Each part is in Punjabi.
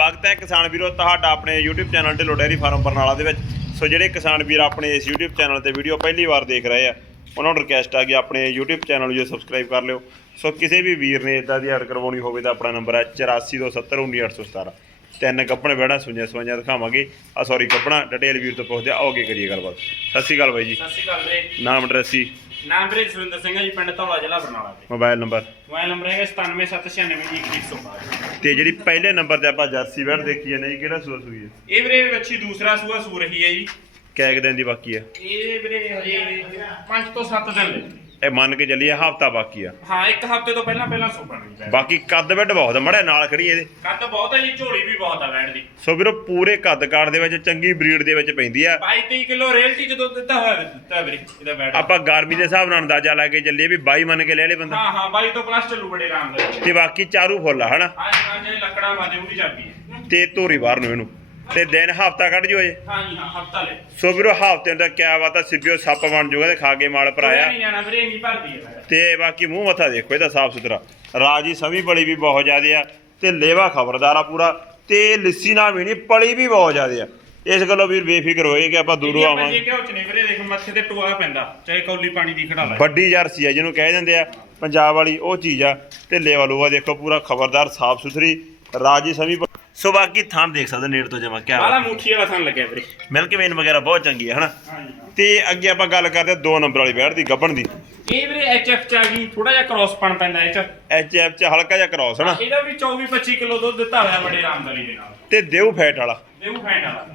ਸਵਾਗਤ ਹੈ ਕਿਸਾਨ ਵੀਰੋ ਤੁਹਾਡਾ ਆਪਣੇ YouTube channel Dhillon dairy farm Barnala ਦੇ ਵਿੱਚ। ਸੋ ਜਿਹੜੇ ਕਿਸਾਨ ਵੀਰ ਆਪਣੇ ਇਸ YouTube ਚੈਨਲ ਤੇ ਵੀਡੀਓ ਪਹਿਲੀ ਵਾਰ ਦੇਖ ਰਹੇ ਆ ਉਹਨਾਂ ਨੂੰ ਰਿਕਵੈਸਟ ਆ ਕਿ ਆਪਣੇ YouTube ਚੈਨਲ ਨੂੰ ਜੋ ਸਬਸਕ੍ਰਾਈਬ ਕਰ ਲਿਓ। ਸੋ ਕਿਸੇ ਵੀ ਵੀਰ ਨੇ ਇਦਾਂ ਦੀ ਐਡ ਕਰਵਾਉਣੀ ਹੋਵੇ ਤਾਂ ਆਪਣਾ ਨੰਬਰ ਹੈ 8427191817 ਤਿੰਨ ਕੱਪੜੇ ਬੈੜਾ ਸੁਣਿਆ ਸਵਾਈਆਂ ਦਿਖਾਵਾਂਗੇ। ਆ ਸੌਰੀ ਕੱਪੜਾ ਡਿਟੇਲ ਵੀਰ ਤੋਂ ਪੁੱਛਦੇ ਆ ਆਓ ਅੱਗੇ ਕਰੀਏ ਗੱਲਬਾਤ। ਸਤਿ ਸ਼੍ਰੀ ਅਕਾਲ ਬਾਈ ਜੀ। ਸਤਿ ਸ਼੍ਰੀ ਅਕਾਲ ਵੀਰੇ। ਨਾਮ ਐਡਰੈਸ ਨਾਮ ਵੀਰੇ ਸੁਰਿੰਦਰ ਸਿੰਘ ਹੈ ਜੀ ਪਿੰਡ ਧੌਲਾ ਜ਼ਿਲ੍ਹਾ ਬਰਨਾਲਾ ਦੇ। ਮੋਬਾਈਲ ਨੰਬਰ ਮੋਬਾਈਲ ਨੰਬਰ ਹੈਗਾ 9776911105 ਤੇ ਜਿਹੜੀ ਪਹਿਲੇ ਨੰਬਰ ਤੇ ਆਪਾਂ ਜਰਸੀ ਬੈੜ ਦੇਖੀ ਹੈ ਨਹੀਂ ਕਿਹੜਾ ਸੂਆ ਸੂਈ ਹੈ? ਇਹ ਵੀਰੇ ਵੱਛੀ ਦੂਸਰਾ ਸੂਆ ਸੂ ਰਹੀ ਹੈ ਜੀ। ਕਿਆ ਕੁ ਦਿਨ ਦੀ ਬਾਕੀ ਹੈ। ਇਹ ਵੀਰੇ ਹਜੇ 5 ਤੋਂ 7 ਦਿਨ ਲੈ। ਇਹ ਮੰਨ ਕੇ ਚੱਲੀਏ ਹਫਤਾ ਬਾਕੀ ਆ। ਹਾਂ ਇੱਕ ਹਫ਼ਤੇ ਤੋਂ ਪਹਿਲਾਂ ਪਹਿਲਾਂ ਸੂ ਬਣ ਗਈ ਬਾਕੀ ਕੱਦ ਵੱਡ ਬਹੁਤ ਮੜੇ ਨਾਲ ਖੜੀ ਇਹਦੇ। ਕੱਦ ਬਹੁਤ ਹੈ ਜੀ ਝੋਲੀ ਵੀ ਬਹੁਤ ਆ ਬੈਠ ਦੀ। ਸੋ ਵੀਰੋ ਪੂਰੇ ਕੱਦ ਕਾਠ ਦੇ ਵਿੱਚ ਚੰਗੀ ਬਰੀਡ ਦੇ ਵਿੱਚ ਪੈਂਦੀ ਆ। 22 23 ਕਿਲੋ ਰੇਲਟੀ ਜਦੋਂ ਦਿੱਤਾ ਹੋਇਆ ਦਿੱਤਾ ਵੀਰੇ ਇਹਦਾ ਬੈਠ ਆਪਾਂ ਗਰਮੀ ਦੇ ਹਿਸਾਬ ਨਾਲ ਅੰਦਾਜ਼ਾ ਲਾ ਕੇ ਚੱਲੀਏ ਵੀ 22 ਮੰਨ ਕੇ ਲੈ ਲੇ ਬੰਦਾ। ਹਾਂ ਹਾਂ 22 ਤੋਂ ਪਲੱਸ ਚੱਲੂ ਬੜੇ ਆਰਾਮ ਨਾਲ। ਤੇ ਬਾਕੀ ਚਾਰੂ ਫੁੱਲ ਆ ਹਨਾ? ਹਾਂ ਹਾਂ ਜੀ ਲੱਕੜਾਂ ਵਾਜੇ ਉਹ ਵੀ ਚਾਬੀ ਹੈ। ਤੇ ਧੋਰੀ ਬਾਹਰ ਨੂੰ ਇਹਨੂੰ। ਤੇ ਦਿਨ ਹਫਤਾ ਕੱਢ ਜੋ ਜੇ ਹਾਂ ਜੀ ਹਾਂ ਹਫ਼ਤਾ ਲੈ। ਸੋ ਵੀਰੋ ਹਫ਼ਤੇ ਦਾ ਕਿਆ ਬਾਤ ਆ ਸਿੱਧਿਓ ਸੱਪ ਬਣ ਜੂਗਾ ਤੇ ਖਾ ਕੇ ਮਾਲ ਭਰਾਇਆ। ਨਹੀਂ ਜਾਣਾ ਵੀਰੇ ਇੰਨੀ ਭਰਦੀ ਹੈ। ਤੇ ਬਾਕੀ ਮੂੰਹ ਮੱਥਾ ਦੇਖੋ ਇਹਦਾ ਸਾਫ਼ ਸੁਥਰਾ। ਰਾਜੀ ਸਮੀ ਬੜੀ ਵੀ ਬਹੁਤ ਜ਼ਿਆਦੇ ਆ ਤੇ ਲੇਵਾ ਖਬਰਦਾਰ ਆ ਪੂਰਾ ਤੇ ਲਿੱਸੀ ਨਾ ਵੀ ਨਹੀਂ ਪਲੀ ਵੀ ਬਹੁਤ ਜ਼ਿਆਦੇ ਆ। ਇਸ ਗੱਲੋਂ ਵੀਰ ਬੇਫਿਕਰ ਹੋਏ ਕਿ ਆਪਾਂ ਦੂਰੋਂ ਇਹ ਆਵਾਂਗੇ। ਕਿਉਂ ਚ ਨਹੀਂ ਵੀਰੇ ਦੇਖ ਮੱਥੇ ਤੇ ਟੋਆ ਪੈਂਦਾ ਚਾਹੇ ਕੌਲੀ ਪਾਣੀ ਦੀ ਖੜਾ ਲੈ ਵੱਡੀ ਜਰਸੀ ਆ ਜਿਹਨੂੰ ਕਹਿ ਦਿੰਦੇ ਆ ਪੰਜਾਬ ਵਾਲੀ ਉਹ ਚੀਜ਼ ਆ। ਤੇ ਲੇਵਾ ਲੂਆ ਦੇਖੋ ਪੂਰਾ ਖਬਰਦਾਰ ਸਾਫ਼ ਸੁਥਰੀ ਰਾਜੀ ਸਮੀ ਸੋ ਬਾਕੀ ਥਾਂ ਦੇਖ ਸਕਦੇ ਨੇੜ ਤੋਂ ਜਮਾ ਕਿਆ ਬਾਲਾ ਮੁੱਠੀ ਵਾਲਾ ਥਣ ਲੱਗਿਆ ਵੀਰੇ। ਮਿਲਕ ਵੇਨ ਵਗੈਰਾ ਬਹੁਤ ਚੰਗੀ ਹੈ ਹਨਾ? ਤੇ ਅੱਗੇ ਆਪਾਂ ਗੱਲ ਕਰਦੇ ਆ ਦੋ ਨੰਬਰ ਵਾਲੀ ਬੈੜ ਦੀ ਗੱਬਣ ਦੀ। ਇਹ ਵੀਰੇ ਐਚਐਫ ਚ ਆ ਗਈ ਥੋੜਾ ਜਿਹਾ ਕ੍ਰਾਸ ਪਣ ਪੈਂਦਾ ਇਹ ਚ। ਐਚ ਐਫ ਚ ਹਲਕਾ ਜਿਹਾ ਕ੍ਰਾਸ ਹਨਾ? ਇਹਦਾ ਵੀ 24 25 ਕਿਲੋ ਦੁੱਧ ਦਿੱਤਾ ਹੋਇਆ ਬੜੇ ਆਰਾਮਦਾਰੀ ਦੇ ਨਾਲ। ਤੇ ਦੇਉ ਫੈਟ ਵਾਲਾ। ਦੇਉ ਫੈਂਟ ਵਾਲਾ।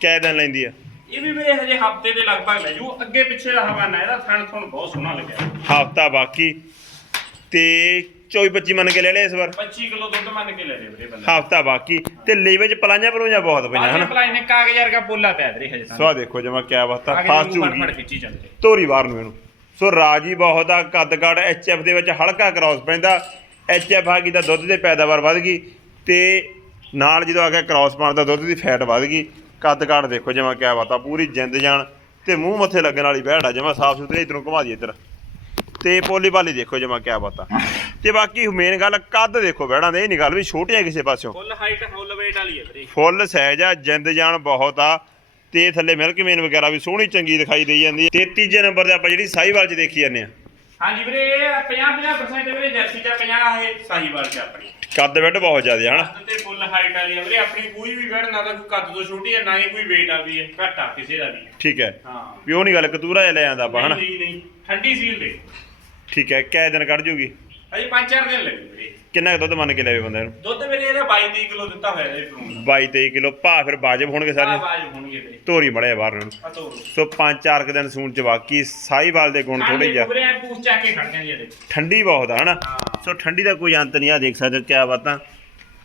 ਕਿਆ ਦਿਨ ਲੈਂਦੀ ਆ। ਇਹ ਵੀ ਵੀਰੇ ਹਜੇ ਹਫ਼ਤੇ ਦੇ ਲਗਭਗ ਲੈ ਜੂ। ਅੱਗੇ ਪਿੱਛੇ ਦਾ ਹਵਾਨਾ ਇਹਦਾ ਥਣ ਤੁਹਾਨੂੰ ਬਹੁਤ ਸੋਹਣਾ ਲੱਗਿਆ। ਹਫਤਾ ਬਾਕੀ। ਤੇ 24 25 ਮੰਨ ਕੇ ਲੈ ਲਿਆ ਇਸ ਵਾਰ। 25 ਕਿਲੋ ਦੁੱਧ ਮੰਨ ਕੇ ਲੈ ਲੈ ਵੀਰੇ ਬੰਦਾ ਹਫਤਾ ਬਾਕੀ। ਤੇ ਲੇਵੇ ਚ ਪਲਾਈਆਂ ਪਲੂਈਆਂ ਬਹੁਤ ਪਈਆਂ ਹਨਾ? ਪਲਾਈ ਨੇ ਕਾਗਜ਼ ਵਰਗਾ ਪੋਲਾ ਪਿਆ ਵੀਰੇ ਹਜੇ ਤਾਂ। ਸਵਾ ਦੇਖੋ ਜਮਾ ਕਿਆ ਬਾਤ ਆ ਕਾਗਜ਼ ਫਾਸ ਨੂੰ ਫੜ ਝੂਗੀ ਫੜ ਖਿੱਚੀ ਜਾਂਦੇ। ਧੋਰੀ ਬਾਹਰ ਨੂੰ ਇਹਨੂੰ। ਸੋ ਰਾਜੀ ਬਹੁਤ ਆ ਕੱਦਗੜ ਐਚਐਫ ਦੇ ਵਿੱਚ ਹਲਕਾ ਕ੍ਰਾਸ ਪੈਂਦਾ। ਐਚਐਫ ਆ ਗਈ ਤਾਂ ਦੁੱਧ ਦੀ ਪੈਦਾਵਾਰ ਵਧ ਗਈ ਤੇ ਨਾਲ ਜਦੋਂ ਆ ਗਿਆ ਕ੍ਰਾਸ ਪਾਉਣ ਦਾ ਦੁੱਧ ਦੀ ਫੈਟ ਵਧ ਗਈ। ਕੱਦਗੜ ਦੇਖੋ ਜਮਾ ਕਿਆ ਬਾਤ ਆ ਪੂਰੀ ਜਿੰਦ ਜਾਨ ਤੇ ਮੂੰਹ ਮੱਥੇ ਲੱਗਣ ਵਾਲੀ ਬਹਿੜ ਆ ਜਮਾ ਸਾਫ਼ ਸੁਥਰੀ ਇਧਰੋਂ ਘੁਮਾ ਦੀ ਇੱਧਰ। ਤੇ ਪੋਲੀ ਬਾਲੀ ਦੇਖੋ ਜਮਾ ਕਿਆ ਬਾਤ। ਆ ਤੇ ਬਾਕੀ ਮੇਨ ਗੱਲ ਕੱਦ ਦੇਖੋ ਬਹਿੜਾਂ ਦੇ ਇਹ ਨਹੀਂ ਗੱਲ ਵੀ ਛੋਟੀਆਂ ਕਿਸੇ ਪਾਸਿਓਂ। ਫੁੱਲ ਹਾਈਟ ਫੁੱਲ weight ਵਾਲੀ ਹੈ ਵੀਰੇ। ਫੁੱਲ ਸਾਈਜ਼ ਆ ਜਿੰਦ ਜਾਨ ਬਹੁਤ ਆ। ਤੇ ਥੱਲੇ ਮਿਲਕ ਮੇਨ ਵਗੈਰਾ ਵੀ ਸੋਹਣੀ ਚੰਗੀ ਦਿਖਾਈ ਦੇਈ ਜਾਂਦੀ ਹੈ ਤੇ ਤੀਜੇ ਨੰਬਰ ਤੇ ਆਪਾਂ ਜਿਹੜੀ ਸਾਈਵਾਲ ਚ ਦੇਖੀ ਜਾਂਦੇ ਆ। ਹਾਂਜੀ ਵੀਰੇ ਇਹ 50-50% ਵੀਰੇ ਜਰਸੀ ਦਾ 50 ਹੈ ਸਾਹੀਵਾਲ ਚ ਆਪਣੀ। ਕੱਦ ਵੱਡ ਬਹੁਤ ਜ਼ਿਆਦਾ ਹਨਾ? ਕੱਦ ਤੇ ਫੁੱਲ ਹਾਈਟ ਵਾਲੀ ਹੈ ਵੀਰੇ ਆਪਣੀ ਕੋਈ ਵੀ ਵੜ ਨਾ ਤਾਂ ਕੋਈ ਕੱਦ ਤੋਂ ਛੋਟੀ ਹੈ ਨਾ ਹੀ ਕੋਈ weight ਆ ਵੀ ਹੈ ਘੱਟ ਆ ਕਿਸੇ ਦਾ ਵੀ। ਠੀਕ ਹੈ। ਹਾਂ। ਵੀ ਉਹ ਨਹੀਂ ਗੱਲ ਕਤੂਰਾ ਜਿਹਾ ਲੈ ਆਂਦਾ ਆਪਾਂ ਹਨਾ? ਨਹੀਂ ਨਹੀਂ ਠੰਡੀ ਸੀਲ ਦੇ। ਠੀਕ ਹੈ ਕਿੰਨੇ ਦਿਨ ਕੱਢ ਜੂਗੀ। ਅਜੇ 5-4 ਦਿਨ ਲੱਗੇ ਵੀਰੇ। ਕਿੰਨਾ ਕੁ ਦੁੱਧ ਮੰਨ ਕੇ ਲੈਵੇ ਬੰਦੇ ਨੂੰ? ਦੁੱਧ ਵੀਰੇ ਇਹਦਾ 22 ਕਿਲੋ ਦਿੱਤਾ ਹੋਇਆ ਇਹ ਫਰੂਨ 22 23 ਕਿਲੋ ਭਾ ਫਿਰ ਵਾਜਬ ਹੋਣਗੇ ਸਾਰੇ? ਆਵਾਜ਼ ਹੋਣਗੇ ਵੀਰੇ। ਧੋਰੀ ਮੜਿਆ ਬਾਹਰ ਨੂੰ। ਆ ਤੋਰੋ ਸੋ 5-4 ਕੁ ਦਿਨ ਸੂਣ ਚ ਬਾਕੀ ਸਾਈਵਾਲ ਦੇ ਗੁਣ ਥੋੜੇ ਜਿਹਾ। ਵੀਰੇ ਪੂਛ ਚੱਕ ਕੇ ਖੜ ਜਾਂਦੀ ਇਹਦੇ। ਠੰਡੀ ਬਹੁਤ ਆ ਹਨਾ? ਹਾਂ। ਸੋ ਠੰਡੀ ਦਾ ਕੋਈ ਅੰਤ ਨਹੀਂ ਆ ਦੇਖ ਸਕਦੇ ਹੋ ਕਿਆ ਬਾਤਾਂ।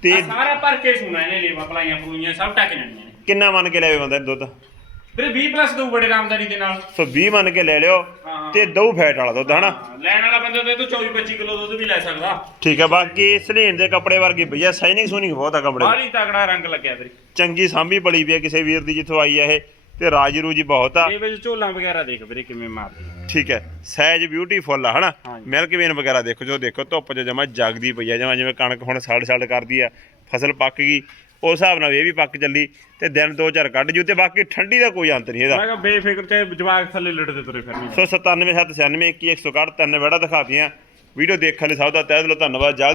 ਤੇ ਆ ਸਾਰਾ ਭਰ ਕੇ ਸੁਣਾ ਇਹਨੇ ਲੇਵਾ ਪਲਾਈਆਂ ਪਲੂਈਆਂ ਸਭ ਟੱਕ ਜਾਣੀਆਂ ਨੇ। ਕਿੰਨਾ ਮੰਨ ਕੇ ਲੈਵੇ ਬੰਦਾ ਦੁੱਧ? ਵੀਰੇ 20 ਪਲੱਸ ਦੋ ਬੜੇ ਰਾਮਦਾਰੀ ਦੇ ਨਾਲ। ਸੋ 20 ਮੰਨ ਕੇ ਲੈ ਲਿਓ। ਤੇ ਦਊ ਫੈਟ ਵਾਲਾ ਦੁੱਧ ਹਨਾ? ਲੈਣ ਵਾਲਾ ਬੰਦਾ ਤੇ ਤੂੰ 24 25 ਕਿਲੋ ਦੁੱਧ ਵੀ ਲੈ ਸਕਦਾ। ਠੀਕ ਹੈ ਬਾਕੀ ਸਲੀਨ ਦੇ ਕੱਪੜੇ ਵਰਗੀ ਭਈਆ ਸਾਈਨਿੰਗ ਸੂਨਿੰਗ ਬਹੁਤ ਆ ਕੱਪੜੇ। ਬਾਹਲੀ ਤਗੜਾ ਰੰਗ ਲੱਗਿਆ ਵੀਰੇ। ਚੰਗੀ ਸਾਂਭੀ ਬੜੀ ਵੀ ਆ ਕਿਸੇ ਵੀਰ ਦੀ ਜਿੱਥੋਂ ਆਈ ਆ ਇਹ ਤੇ ਰਾਜੀ ਰੂਜੀ ਬਹੁਤ ਆ। ਇਹ ਵਿੱਚ ਝੋਲਾਂ ਵਗੈਰਾ ਦੇਖ ਵੀਰੇ ਕਿਵੇਂ ਮਾਰਦੇ ਠੀਕ ਹੈ ਸਾਈਜ਼ ਬਿਊਟੀਫੁੱਲ ਆ ਹਨਾ? ਹਾਂਜੀ। ਮਿਲਕ ਵੇਨ ਵਗੈਰਾ ਦੇਖੋ ਜੋ ਦੇਖੋ ਧੁੱਪ 'ਚ ਜਮਾ ਜਗਦੀ ਪਈ ਆ ਜਮਾ ਜਿਵੇਂ ਕਣਕ ਹੁਣ ਸੜ ਸੜ ਕਰਦੀ ਆ ਫਸਲ ਪੱਕ ਗਈ ਉਸ ਹਿਸਾਬ ਨਾਲ ਇਹ ਵੀ ਪੱਕ ਚੱਲੀ ਤੇ ਦਿਨ ਦੋ ਚਾਰ ਕੱਢ ਜੂ ਤੇ ਬਾਕੀ ਠੰਡੀ ਦਾ ਕੋਈ ਅੰਤ ਨਹੀਂ ਇਹਦਾ। ਮੈਂ ਕਿਹਾ ਬੇਫਿਕਰ ਤੇ ਜਵਾਗ ਥੱਲੇ ਲੜਦੇ ਤੁਰੇ ਫਿਰਨੀ ਸੋ 97 796 21 161 ਤਿੰਨ ਵੜਾ ਦਿਖਾਤੀਆਂ ਵੀਡੀਓ ਦੇਖਣ ਲਈ ਸਭ ਦਾ ਤਹਿ ਦਿਲੋਂ ਧੰਨਵਾਦ। ਜਲਦ